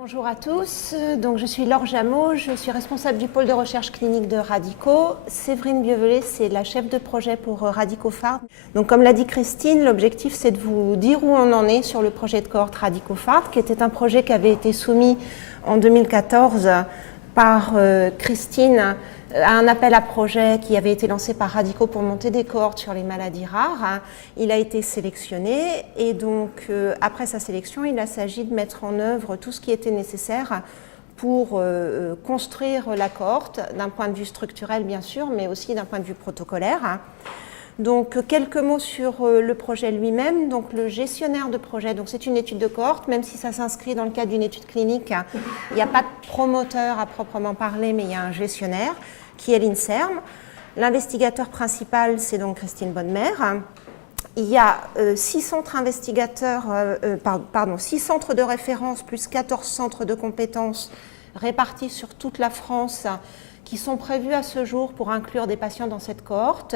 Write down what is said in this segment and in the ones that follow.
Bonjour à tous, donc je suis Laure Jameau, je suis responsable du pôle de recherche clinique de Radico. Séverine Bievelet, c'est la chef de projet pour Radico-Phare. Donc comme l'a dit Christine, l'objectif c'est de vous dire où on en est sur le projet de cohorte Radico-Phare, qui était un projet qui avait été soumis en 2014 par Christine à un appel à projet qui avait été lancé par Radico pour monter des cohortes sur les maladies rares. Il a été sélectionné et donc après sa sélection, il a s'agi de mettre en œuvre tout ce qui était nécessaire pour construire la cohorte d'un point de vue structurel bien sûr, mais aussi d'un point de vue protocolaire. Donc quelques mots sur le projet lui-même. Donc le gestionnaire de projet, donc c'est une étude de cohorte, même si ça s'inscrit dans le cadre d'une étude clinique, il n'y a pas de promoteur à proprement parler, mais il y a un gestionnaire qui est l'INSERM. L'investigateur principal, c'est donc Christine Bonnemer. Il y a 6 centres investigateurs, 6 centres de référence plus 14 centres de compétences répartis sur toute la France qui sont prévus à ce jour pour inclure des patients dans cette cohorte.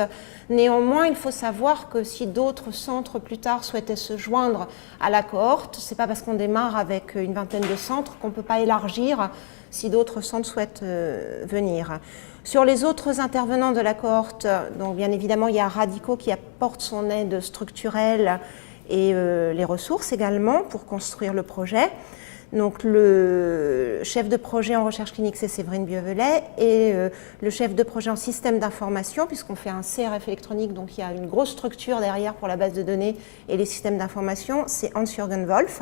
Néanmoins, il faut savoir que si d'autres centres plus tard souhaitaient se joindre à la cohorte, ce n'est pas parce qu'on démarre avec une vingtaine de centres qu'on ne peut pas élargir si d'autres centres souhaitent venir. Sur les autres intervenants de la cohorte, donc bien évidemment, il y a Radico qui apporte son aide structurelle et les ressources également pour construire le projet. Donc le chef de projet en recherche clinique, c'est Séverine Bievelet, et le chef de projet en système d'information, puisqu'on fait un CRF électronique, donc il y a une grosse structure derrière pour la base de données et les systèmes d'information, c'est Hans-Jürgen Wolf.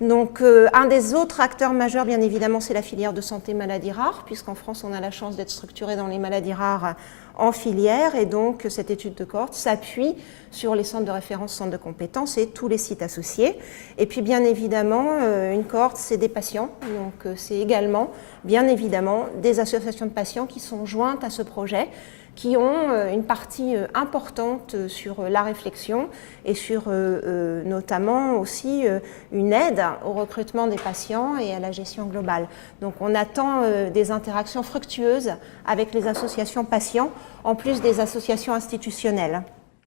Donc un des autres acteurs majeurs, bien évidemment, c'est la filière de santé maladies rares, puisqu'en France, on a la chance d'être structuré dans les maladies rares en filière, et donc cette étude de cohorte s'appuie sur les centres de référence, centres de compétences et tous les sites associés. Et puis bien évidemment, une cohorte, c'est des patients, donc c'est également, bien évidemment, des associations de patients qui sont jointes à ce projet, qui ont une partie importante sur la réflexion et sur notamment aussi une aide au recrutement des patients et à la gestion globale. Donc on attend des interactions fructueuses avec les associations patients, en plus des associations institutionnelles.